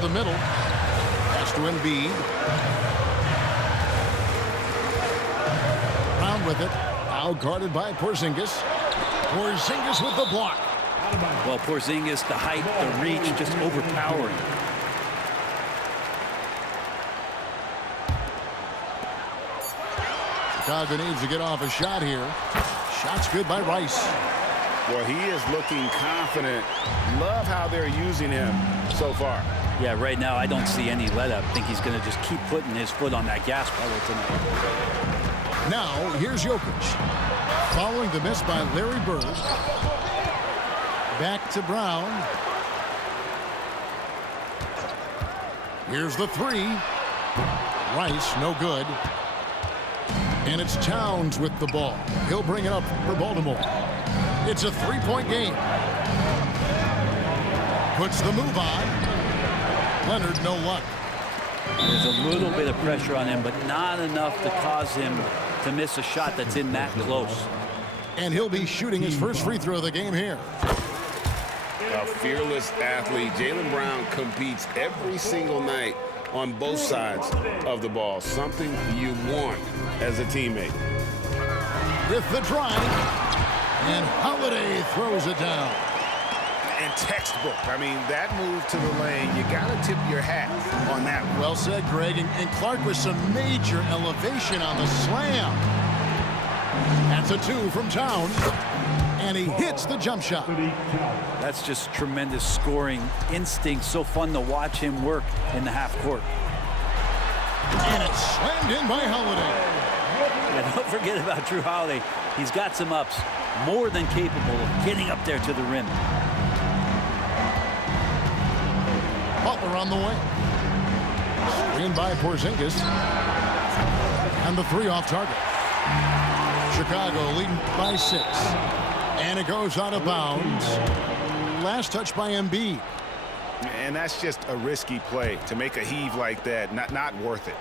the middle. Pass to Embiid. Brown with it. Now guarded by Porzingis. Porzingis with the block. Well, Porzingis, the height, the reach, just overpowering. Chicago needs to get off a shot here. Shot's good by Rice. Well, he is looking confident. Love how they're using him so far. Yeah, right now I don't see any let-up. I think he's going to just keep putting his foot on that gas pedal tonight. Now, here's Jokic. Following the miss by Larry Bird. Back to Brown. Here's the three. Rice, no good. And it's Towns with the ball. He'll bring it up for Baltimore. It's a three-point game. Puts the move on. Leonard, no luck. There's a little bit of pressure on him, but not enough to cause him to miss a shot that's in that close. And he'll be shooting his first free throw of the game here. A fearless athlete. Jaylen Brown competes every single night on both sides of the ball. Something you want as a teammate. With the drive. And Holiday throws it down. And textbook. I mean, that move to the lane, you got to tip your hat on that one. Well said, Greg. And Clark with some major elevation on the slam. That's a two from Towns. And he hits the jump shot. That's just tremendous scoring instinct. So fun to watch him work in the half court. And it's slammed in by Holiday. And don't forget about Drew Holiday. He's got some ups. More than capable of getting up there to the rim. Butler on the way. Screen by Porzingis. And the three off target. Chicago leading by 6. And it goes out of bounds. Last touch by Embiid. And that's just a risky play to make a heave like that. Not worth it.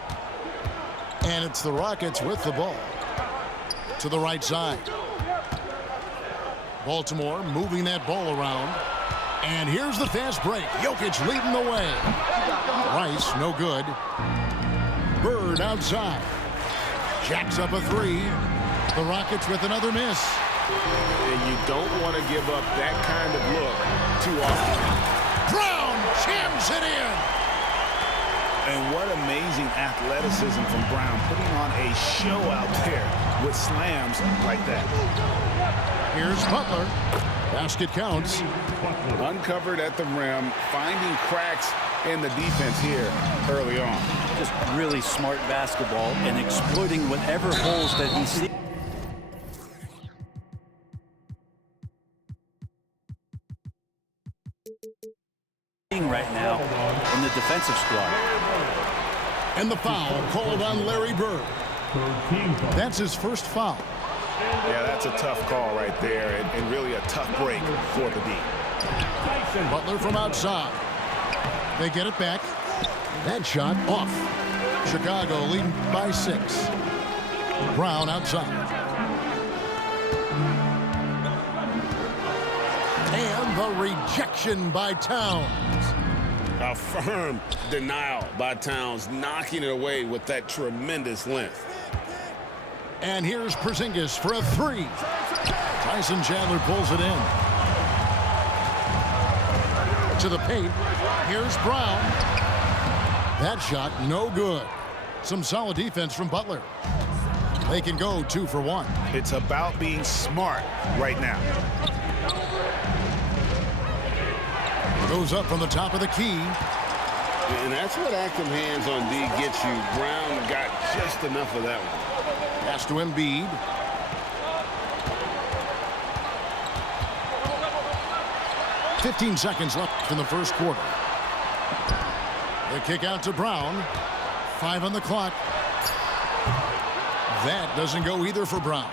And it's the Rockets with the ball. To the right side. Baltimore moving that ball around. And here's the fast break. Jokic leading the way. Rice, no good. Bird outside. Jacks up a three. The Rockets with another miss. And you don't want to give up that kind of look too often. Brown jams it in. And what amazing athleticism from Brown, putting on a show out there with slams like that. Here's Butler. Basket counts. Uncovered at the rim, finding cracks in the defense here early on. Just really smart basketball and exploiting whatever holes that he sees. Right now in the defensive squad. And the foul called on Larry Bird. That's his first foul. Yeah, that's a tough call right there, and really a tough break for the D. Butler from outside. They get it back. That shot off. Chicago leading by 6. Brown outside. And the rejection by Towns. A firm denial by Towns, knocking it away with that tremendous length. And here's Porzingis for a three. Tyson Chandler pulls it in. To the paint. Here's Brown. That shot, no good. Some solid defense from Butler. They can go 2 for 1. It's about being smart right now. Goes up from the top of the key. And that's what active hands on D gets you. Brown got just enough of that one. Pass to Embiid. "15 seconds left in the first quarter. The kick out to Brown. 5 on the clock. That doesn't go either for Brown.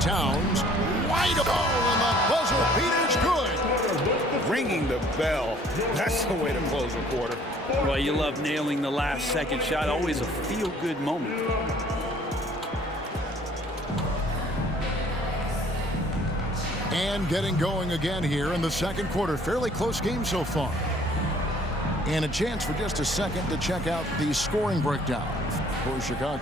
Towns. Wide open, and the buzzer beater's good. Ringing the bell. That's the way to close a quarter. Well, you love nailing the last second shot. Always a feel-good moment. And getting going again here in the second quarter. Fairly close game so far. And a chance for just a second to check out the scoring breakdown for Chicago.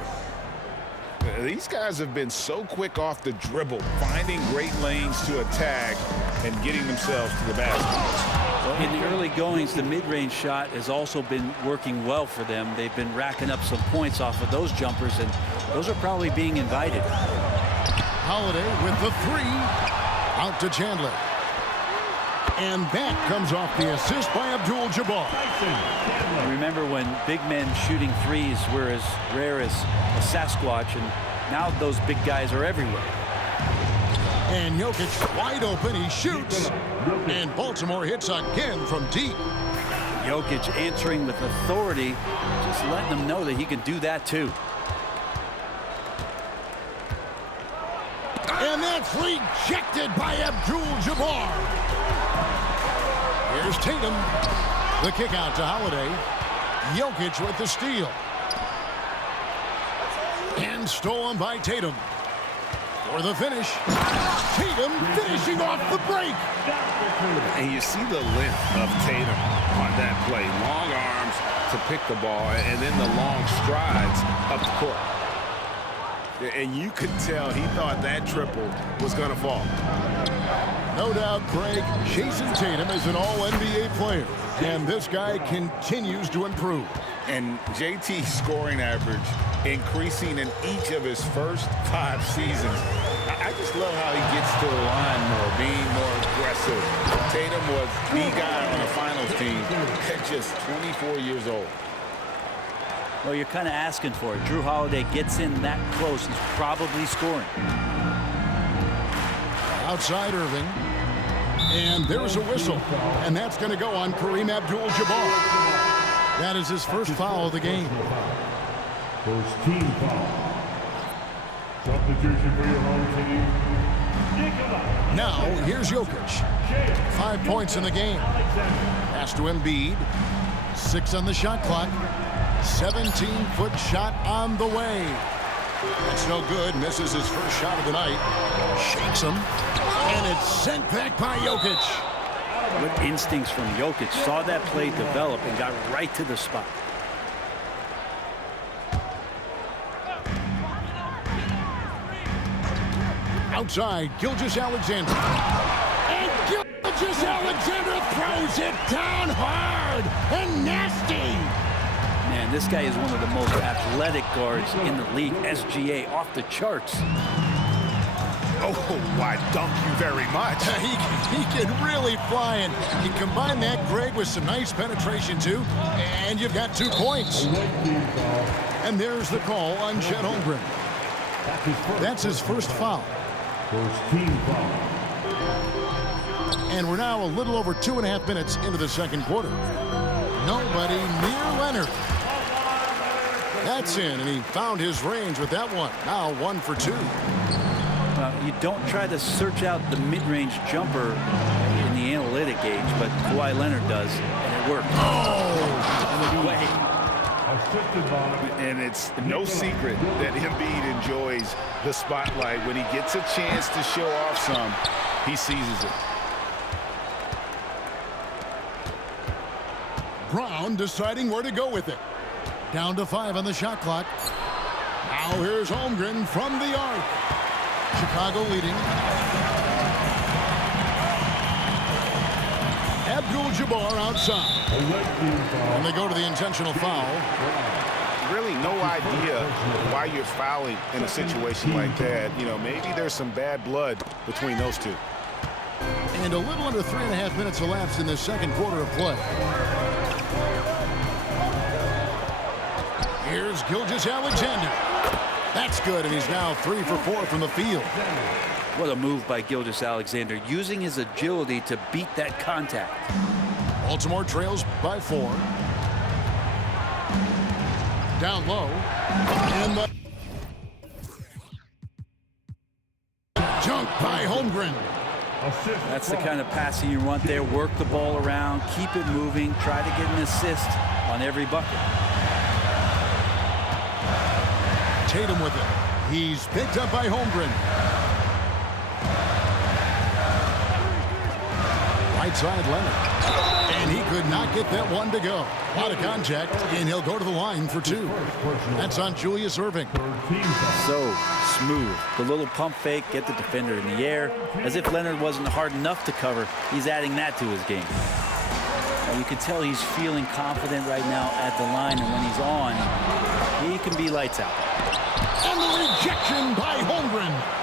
These guys have been so quick off the dribble, finding great lanes to attack and getting themselves to the basket. Well, in the early goings, the mid-range shot has also been working well for them. They've been racking up some points off of those jumpers, and those are probably being invited. Holiday with the three. Out to Chandler. And that comes off the assist by Abdul-Jabbar. Remember when big men shooting threes were as rare as a Sasquatch, and now those big guys are everywhere. And Jokic wide open. He shoots. And Baltimore hits again from deep. Jokic answering with authority, just letting them know that he can do that too. And that's rejected by Abdul-Jabbar. Here's Tatum. The kick out to Holiday. Jokic with the steal. And stolen by Tatum. For the finish. Tatum finishing off the break. And you see the length of Tatum on that play. Long arms to pick the ball, and then the long strides up the court. And you could tell he thought that triple was going to fall. No doubt, Greg, Jason Tatum is an all-NBA player. And this guy continues to improve. And JT's scoring average increasing in each of his first 5 seasons. I just love how he gets to the line more, being more aggressive. Tatum was the guy on the finals team at just 24 years old. Well, you're kind of asking for it. Jrue Holiday gets in that close. He's probably scoring. Outside Irving. And there's a whistle. And that's going to go on Kareem Abdul-Jabbar. That is his first foul of the game. First team foul. Substitution for your home team. Now, here's Jokic. 5 points in the game. Pass to Embiid. 6 on the shot clock. 17-foot shot on the way. That's no good. Misses his first shot of the night. Shakes him. And it's sent back by Jokic. Good instincts from Jokic. Saw that play develop and got right to the spot. Outside, Gilgeous-Alexander. And Gilgeous-Alexander throws it down hard and nasty. Man, this guy is one of the most athletic guards in the league. SGA off the charts. Oh, why, thank you very much. He can really fly, and you combine that, Greg, with some nice penetration, too, and you've got 2 points. And there's the call on Chet Holmgren. That's his first foul. First team foul. And we're now a little over 2.5 minutes into the second quarter. Nobody near Leonard. That's in, and he found his range with that one. Now 1 for 2. You don't try to search out the mid-range jumper in the analytic age, but Kawhi Leonard does, and it worked. Oh! Way. And it's no secret that Embiid enjoys the spotlight. When he gets a chance to show off some, he seizes it. Brown deciding where to go with it. Down to 5 on the shot clock. Now here's Holmgren from the arc. Chicago leading. Abdul-Jabbar outside. And they go to the intentional foul. Really no idea why you're fouling in a situation like that. You know, maybe there's some bad blood between those two. And a little under 3.5 minutes elapsed in the second quarter of play. Here's Gilgeous-Alexander. That's good, and he's now 3 for 4 from the field. What a move by Gilgeous-Alexander, using his agility to beat that contact. Baltimore trails by 4. Down low. And the junk by Holmgren. That's the kind of passing you want there. Work the ball around, keep it moving, try to get an assist on every bucket. Tatum with it. He's picked up by Holmgren. right side, Leonard. And he could not get that one to go. Out of contact, and he'll go to the line for 2. That's on Julius Erving. So smooth. The little pump fake, get the defender in the air. As if Leonard wasn't hard enough to cover, he's adding that to his game. You can tell he's feeling confident right now at the line, and when he's on, he can be lights out. And the rejection by Holmgren.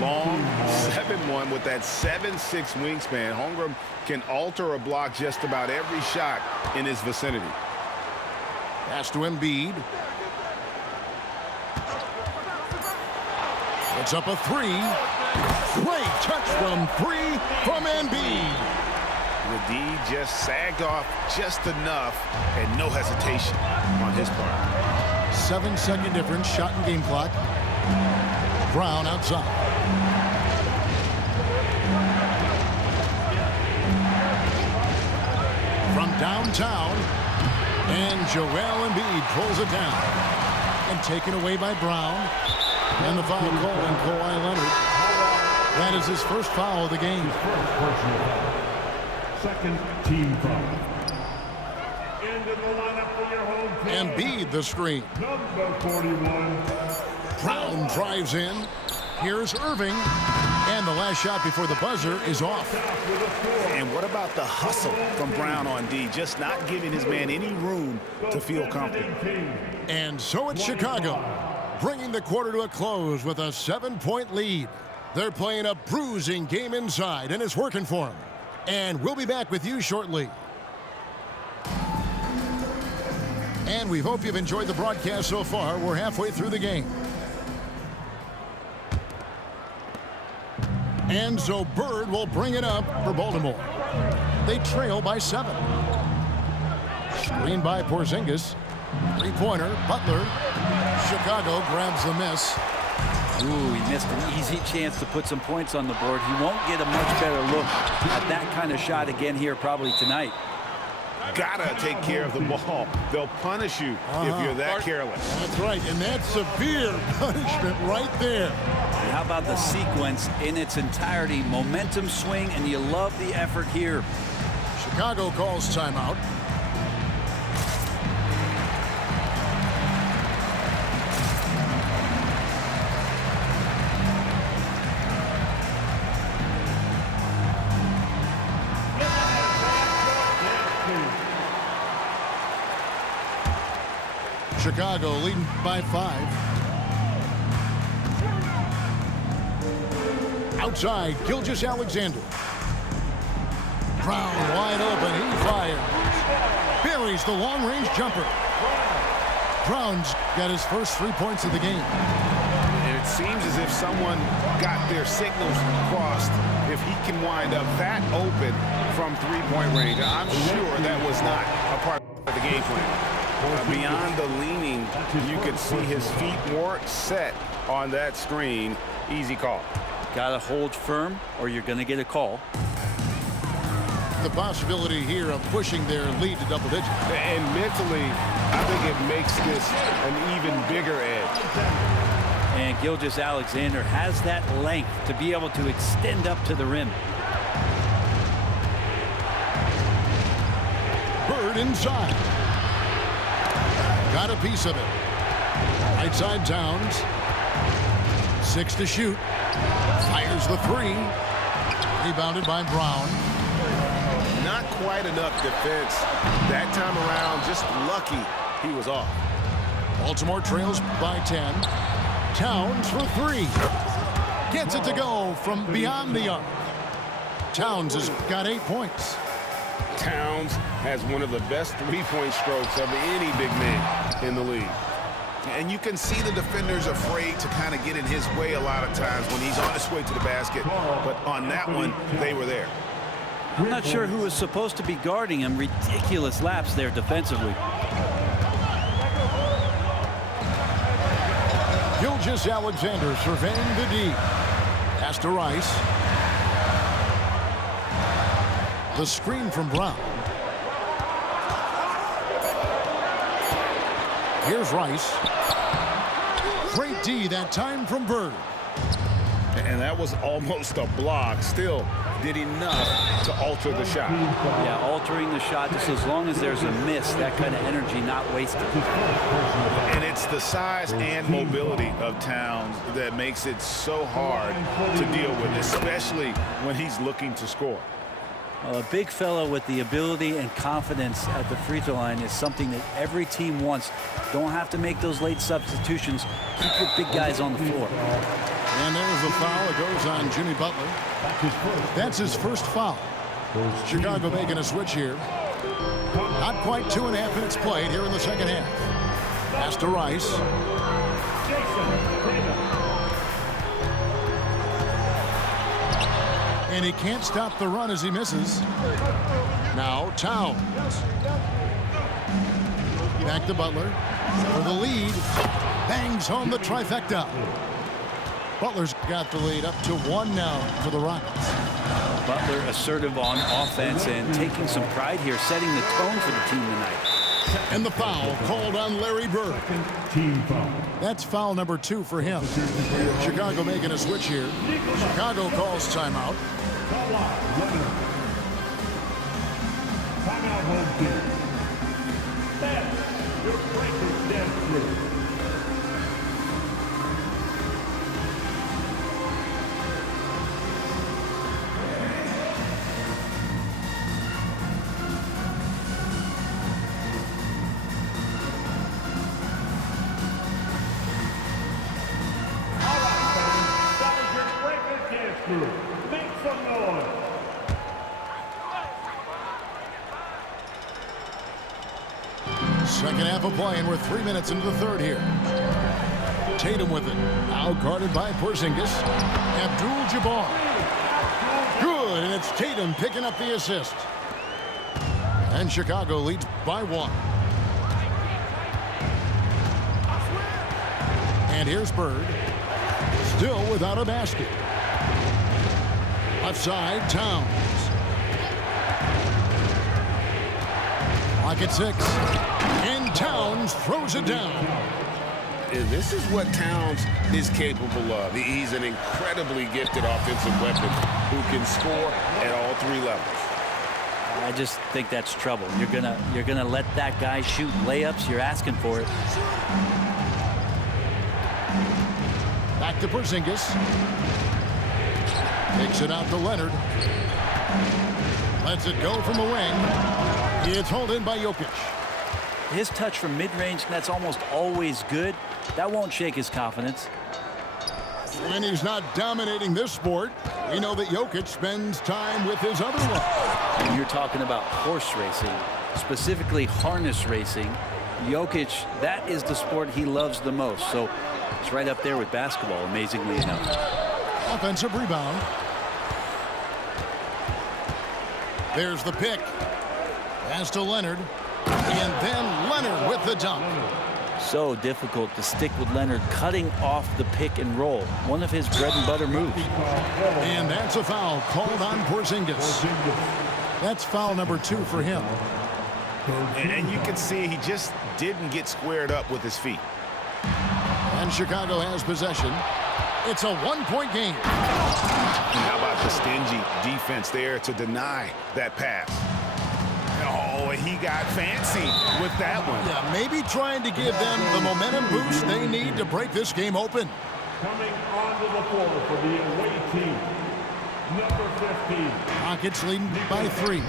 Long 7-1 with that 7'6" wingspan. Holmgren can alter a block just about every shot in his vicinity. Pass to Embiid. It's up a 3. Great touch from 3 from Embiid. The D just sagged off just enough and no hesitation on his part. 7-second difference, shot and game clock. Brown outside. From downtown, and Joel Embiid pulls it down. And taken away by Brown. And the foul call on Kawhi Leonard. That is his first foul of the game. Second team foul. Into the lineup for your home team. Embiid the screen. Number 41. Brown drives in. Here's Erving. And the last shot before the buzzer is off. And what about the hustle from Brown on D? Just not giving his man any room to feel comfortable. And so it's Chicago, bringing the quarter to a close with a 7-point lead. They're playing a bruising game inside, and it's working for them. And we'll be back with you shortly. And we hope you've enjoyed the broadcast so far. We're halfway through the game. And so Bird will bring it up for Baltimore. They trail by 7. Screen by Porzingis. Three-pointer, Butler. Chicago grabs the miss. Ooh, he missed an easy chance to put some points on the board. He won't get a much better look at that kind of shot again here probably tonight. Gotta take care of the ball. They'll punish you if you're that careless. That's right, and that's severe punishment right there. And how about the sequence in its entirety? Momentum swing, and you love the effort here. Chicago calls timeout. Chicago leading by 5. Outside, Gilgeous-Alexander. Brown wide open, he fires. Buries the long-range jumper. Brown's got his first 3 points of the game. And it seems as if someone got their signals crossed if he can wind up that open from 3-point range. I'm sure that was not a part of the game plan. Beyond the leaning, you could see his feet weren't set on that screen. Easy call. Got to hold firm or you're going to get a call. The possibility here of pushing their lead to double digits. And mentally, I think it makes this an even bigger edge. And Gilgeous-Alexander has that length to be able to extend up to the rim. Bird inside. Got a piece of it. Right side Towns. 6 to shoot. Fires the 3. Rebounded by Brown. Not quite enough defense that time around. Just lucky he was off. Baltimore trails by 10. Towns for 3. Gets it to go from beyond the arc. Towns has got 8 points. Towns has one of the best three-point strokes of any big man in the league. And you can see the defenders afraid to kind of get in his way a lot of times when he's on his way to the basket. But on that one, they were there. I'm not sure who was supposed to be guarding him. Ridiculous lapse there defensively. Gilgeous-Alexander surveying the D. Pass to Rice. The screen from Brown. Here's Rice. Great D that time from Bird. And that was almost a block. Still, did enough to alter the shot. Yeah, altering the shot just as long as there's a miss, that kind of energy not wasted. And it's the size and mobility of Towns that makes it so hard to deal with, especially when he's looking to score. Well, a big fellow with the ability and confidence at the free throw line is something that every team wants. Don't have to make those late substitutions. Keep your big guys on the floor. And there's the foul. It goes on Jimmy Butler. That's his first foul. Chicago making a switch here. Not quite 2.5 minutes played here in the second half. Pass to Rice. And he can't stop the run as he misses. Now Towns. Back to Butler for the lead. Bangs home the trifecta. Butler's got the lead up to 1 now for the Rockets. Butler assertive on offense and taking some pride here, setting the tone for the team tonight. And the foul called on Larry Bird. Team foul. That's foul number 2 for him. Chicago making a switch here. Chicago calls timeout. Timeout, home team. That's your break is dead through. Make some noise. Second half of play, and we're 3 minutes into the third here. Tatum with it. Now guarded by Porzingis. Abdul-Jabbar. Good, and it's Tatum picking up the assist. And Chicago leads by 1. And here's Bird. Still without a basket. Left side, Towns. Lock at 6. And Towns throws it down. And this is what Towns is capable of. He's an incredibly gifted offensive weapon who can score at all 3 levels. I just think that's trouble. You're gonna let that guy shoot layups. You're asking for it. Back to Porzingis. Takes it out to Leonard. Lets it go from the wing. It's hauled in by Jokic. His touch from mid-range, that's almost always good. That won't shake his confidence. When he's not dominating this sport, we know that Jokic spends time with his other one. And you're talking about horse racing, specifically harness racing. Jokic, that is the sport he loves the most. So it's right up there with basketball, amazingly enough. Offensive rebound. There's the pick. Pass to Leonard. And then Leonard with the dunk. So difficult to stick with Leonard cutting off the pick and roll. One of his bread and butter moves. And that's a foul called on Porzingis. That's foul number 2 for him. And you can see he just didn't get squared up with his feet. And Chicago has possession. It's a 1-point game. And how about the stingy defense there to deny that pass? Oh, he got fancy with that one. Yeah, maybe trying to give them the momentum boost they need to break this game open. Coming onto the floor for the away team, number 15. Rockets leading by 3.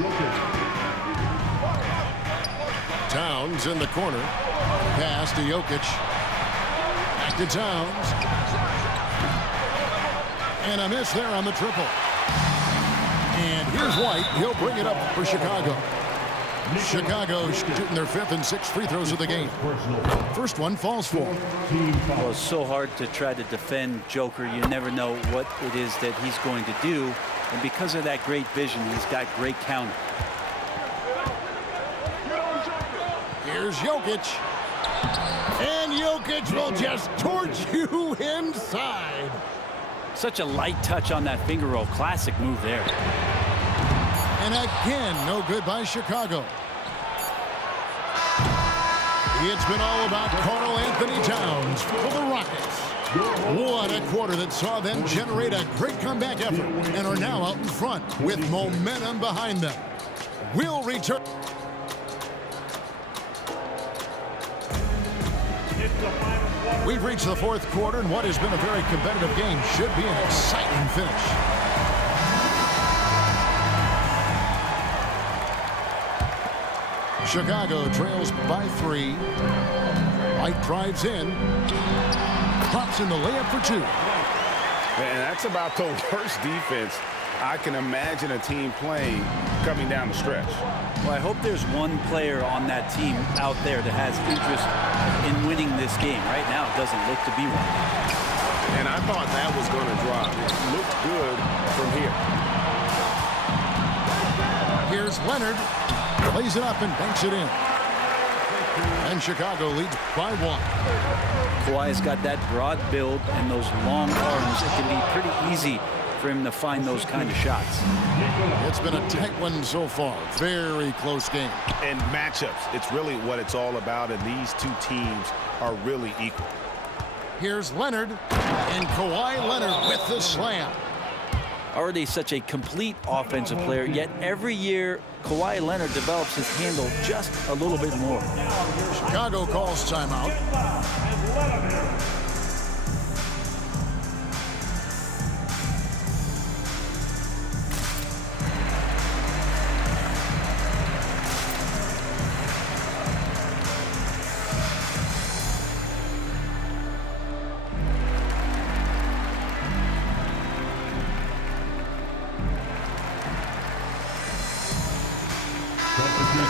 Towns in the corner. Pass to Jokic. Back to Towns. And a miss there on the triple. And here's White. He'll bring it up for Chicago. Chicago shooting their 5th and 6th free throws of the game. First one falls for. Well, it's so hard to try to defend Joker. You never know what it is that he's going to do. And because of that great vision, he's got great counter. Here's Jokic. And Jokic will just torch you inside. Such a light touch on that finger roll. Classic move there. And again, no good by Chicago. It's been all about Karl Anthony Towns for the Rockets. What a quarter that saw them generate a great comeback effort and are now out in front with momentum behind them. We'll return. We've reached the fourth quarter, and what has been a very competitive game should be an exciting finish. Chicago trails by 3. White drives in. Pops in the layup for 2. And that's about the worst defense I can imagine a team playing coming down the stretch. Well, I hope there's one player on that team out there that has interest in winning this game. Right now, it doesn't look to be one. And I thought that was going to drop. It looked good from here. Here's Leonard. Plays it up and banks it in. And Chicago leads by 1. Kawhi's got that broad build and those long arms. It can be pretty easy for him to find those kind of shots. It's been a tight one so far. Very close game. And matchups, it's really what it's all about, and these two teams are really equal. Here's Leonard, and Kawhi Leonard with the slam. Already such a complete offensive player, yet every year Kawhi Leonard develops his handle just a little bit more. Chicago calls timeout.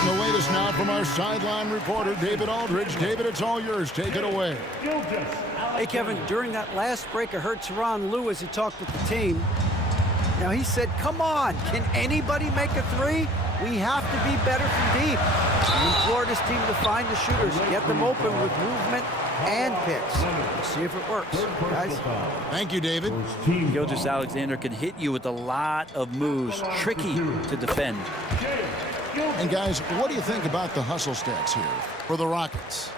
The latest now from our sideline reporter, David Aldridge. David, it's all yours. Take it away. Hey, Kevin, during that last break, I heard Tyronn Lue as he talked with the team. Now, he said, come on, can anybody make a 3? We have to be better from deep. We implore this team to find the shooters, get them open with movement and picks. We'll see if it works, guys. Thank you, David. Gilgeous-Alexander can hit you with a lot of moves, tricky to defend. And guys, what do you think about the hustle stats here for the Rockets?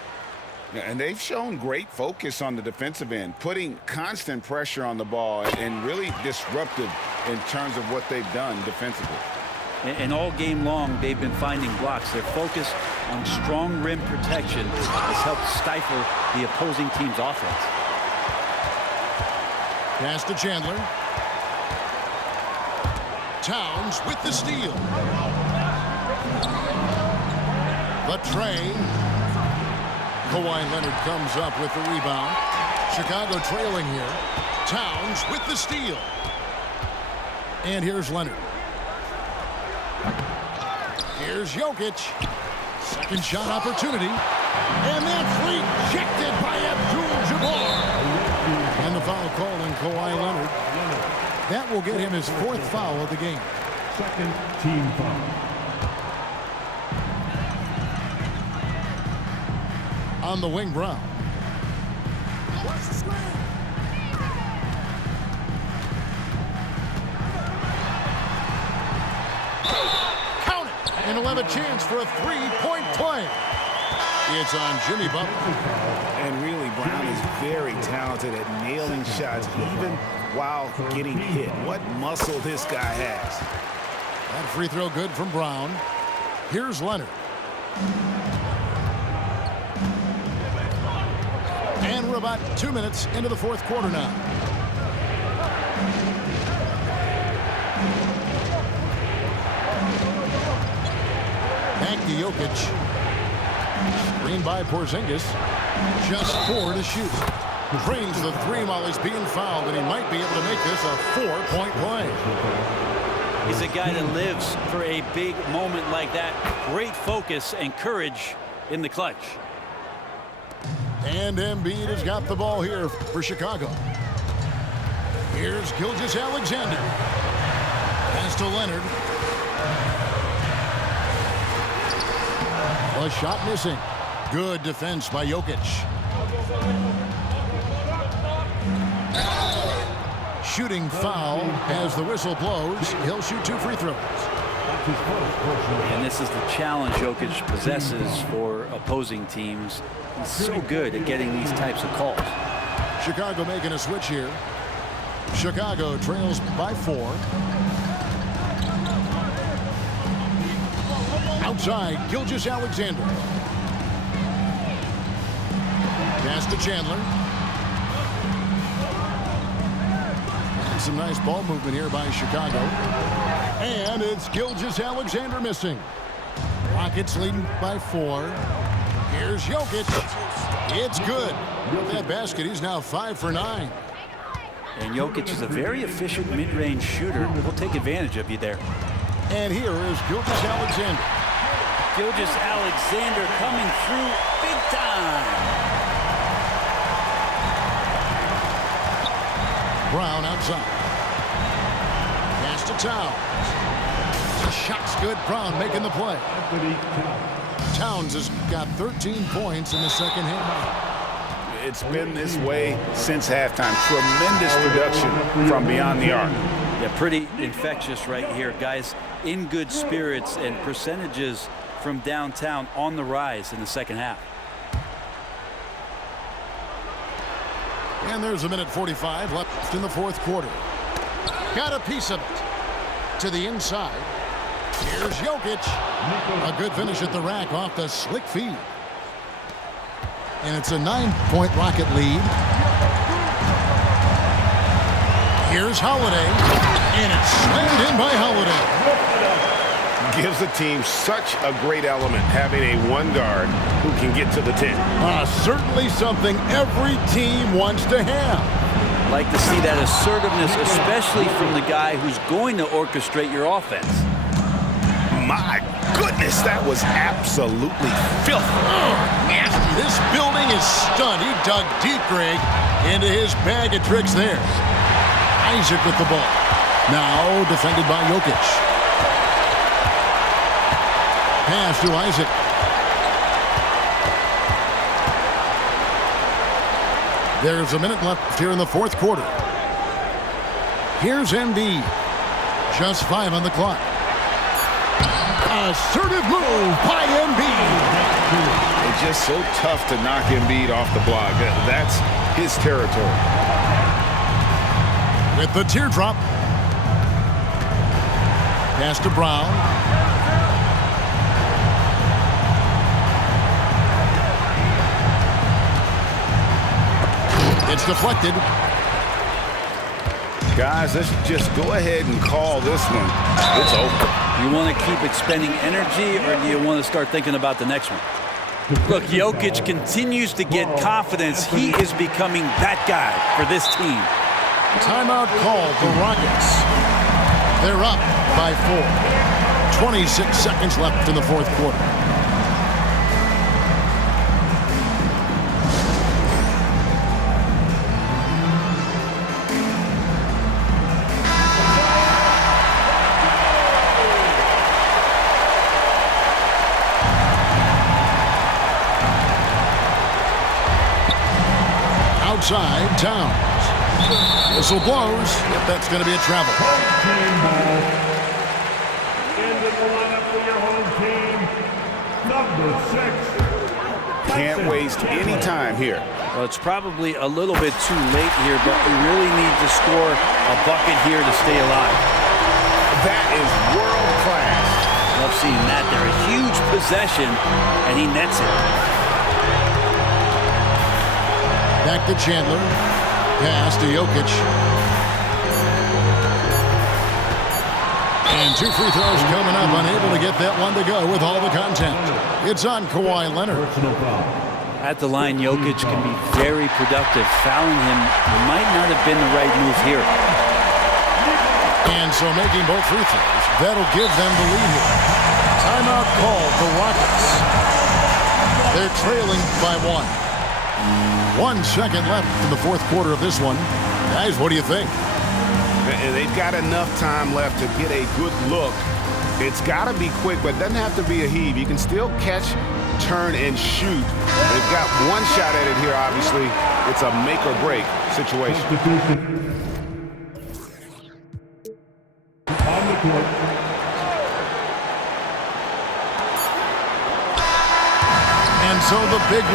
And they've shown great focus on the defensive end, putting constant pressure on the ball and really disruptive in terms of what they've done defensively. And all game long, they've been finding blocks. Their focus on strong rim protection has helped stifle the opposing team's offense. Pass to Chandler. Towns with the steal. The tray. Kawhi Leonard comes up with the rebound. Chicago trailing here. Towns with the steal. And here's Leonard. Here's Jokic. Second shot opportunity. And that's rejected by Abdul-Jabbar. And the foul called on Kawhi Leonard. That will get him his 4th foul of the game. Second team foul. On the wing, Brown. Count it! And he'll have a chance for a 3-point play. It's on Jimmy Butler. And really, Brown is very talented at nailing shots, even while getting hit. What muscle this guy has. That free throw good from Brown. Here's Leonard. And we're about 2 minutes into the 4th quarter now. Back to Jokic. Screen by Porzingis. Just 4 to shoot. Drains the 3 while he's being fouled, and he might be able to make this a 4-point play. He's a guy that lives for a big moment like that. Great focus and courage in the clutch. And Embiid has got the ball here for Chicago. Here's Gilgeous-Alexander. Pass to Leonard. A shot missing. Good defense by Jokic. Shooting foul as the whistle blows. He'll shoot 2 free throws. And this is the challenge Jokic possesses for opposing teams. He's so good at getting these types of calls. Chicago making a switch here. Chicago trails by 4. Outside, Gilgeous-Alexander. Pass to Chandler. And some nice ball movement here by Chicago. And it's Gilgeous-Alexander missing. Rockets leading by 4. Here's Jokic. It's good. With that basket, he's now 5 for 9. And Jokic is a very efficient mid-range shooter. He'll take advantage of you there. And here is Gilgeous-Alexander. Gilgeous-Alexander coming through big time. Brown outside. Pass to Towns. Shot's good. Brown making the play. Towns has got 13 points in the second half. It's been this way since halftime. Tremendous production from beyond the arc. Yeah, pretty infectious right here. Guys in good spirits and percentages from downtown on the rise in the second half. And there's a minute 45 left in the fourth quarter. Got a piece of it to the inside. Here's Jokic. A good finish at the rack off the slick feed. And it's a 9-point Rocket lead. Here's Holiday. And it's slammed in by Holiday. Gives the team such a great element, having a one guard who can get to the 10. Certainly something every team wants to have. Like to see that assertiveness, especially from the guy who's going to orchestrate your offense. My goodness, that was absolutely filthy. Oh, nasty. This building is stunned. He dug deep, Greg, into his bag of tricks there. Isaac with the ball. Now defended by Jokic. Pass to Isaac. There's a minute left here in the fourth quarter. Here's Embiid. Just 5 on the clock. Assertive move by Embiid. It's just so tough to knock Embiid off the block. That's his territory. With the teardrop. Pass to Brown. It's deflected. Guys, let's just go ahead and call this one. It's over. You want to keep expending energy, or do you want to start thinking about the next one? Look, Jokic continues to get confidence. He is becoming that guy for this team. Timeout called the Rockets. They're up by 4. 26 seconds left in the fourth quarter. Outside, Towns. Whistle blows. If that's going to be a travel. Into the lineup for your home team, number 6. Can't waste any time here. Well, it's probably a little bit too late here, but we really need to score a bucket here to stay alive. That is world class. Love seeing that there. A huge possession, and he nets it. Back to Chandler. Pass to Jokic. And 2 free throws coming up. Unable to get that one to go with all the content. It's on Kawhi Leonard. At the line, Jokic can be very productive. Fouling him might not have been the right move here. And so making both free throws. That'll give them the lead here. Timeout called the Rockets. They're trailing by 1. 1 second left in the fourth quarter of this one. Guys, what do you think? They've got enough time left to get a good look. It's got to be quick, but it doesn't have to be a heave. You can still catch, turn, and shoot. They've got one shot at it here, obviously. It's a make or break situation. On the court. And so the big